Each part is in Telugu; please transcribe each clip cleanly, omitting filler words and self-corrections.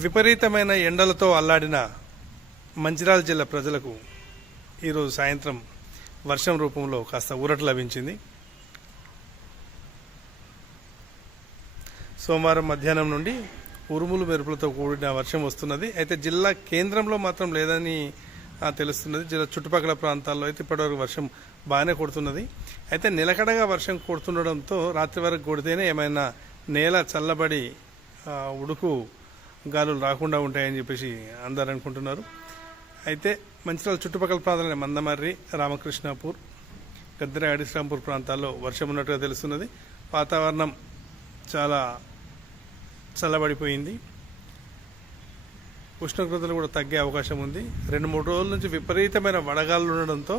విపరీతమైన ఎండలతో అల్లాడిన మంచిర్యాల జిల్లా ప్రజలకు ఈరోజు సాయంత్రం వర్షం రూపంలో కాస్త ఊరట లభించింది. సోమవారం మధ్యాహ్నం నుండి ఉరుములు మెరుపులతో కూడిన వర్షం వస్తున్నది. అయితే జిల్లా కేంద్రంలో మాత్రం లేదని తెలుస్తున్నది. జిల్లా చుట్టుపక్కల ప్రాంతాల్లో అయితే ఇప్పటివరకు వర్షం బాగానే కొడుతున్నది. అయితే నిలకడగా వర్షం కొడుతుండడంతో రాత్రి వరకు కొడితేనే ఏమైనా నేల చల్లబడి ఉడుకు గాలులు రాకుండా ఉంటాయని చెప్పేసి అందరు అనుకుంటున్నారు. అయితే మంచిర్యాల చుట్టుపక్కల ప్రాంతాలైన మందమర్రి, రామకృష్ణాపూర్, గద్దెర, శ్రీరాంపూర్ ప్రాంతాల్లో వర్షం ఉన్నట్టుగా తెలుస్తున్నది. వాతావరణం చాలా చల్లబడిపోయింది. ఉష్ణోగ్రతలు కూడా తగ్గే అవకాశం ఉంది. 2-3 రోజుల నుంచి విపరీతమైన వడగాళ్ళు ఉండడంతో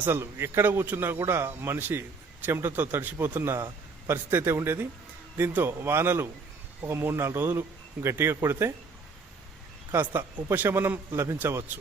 అసలు ఎక్కడ కూర్చున్నా కూడా మనిషి చెమటతో తడిసిపోతున్న పరిస్థితి అయితే ఉండేది. దీంతో వానలు ఒక 3-4 రోజులు గట్టిగా కొడితే కాస్త ఉపశమనం లభించవచ్చు.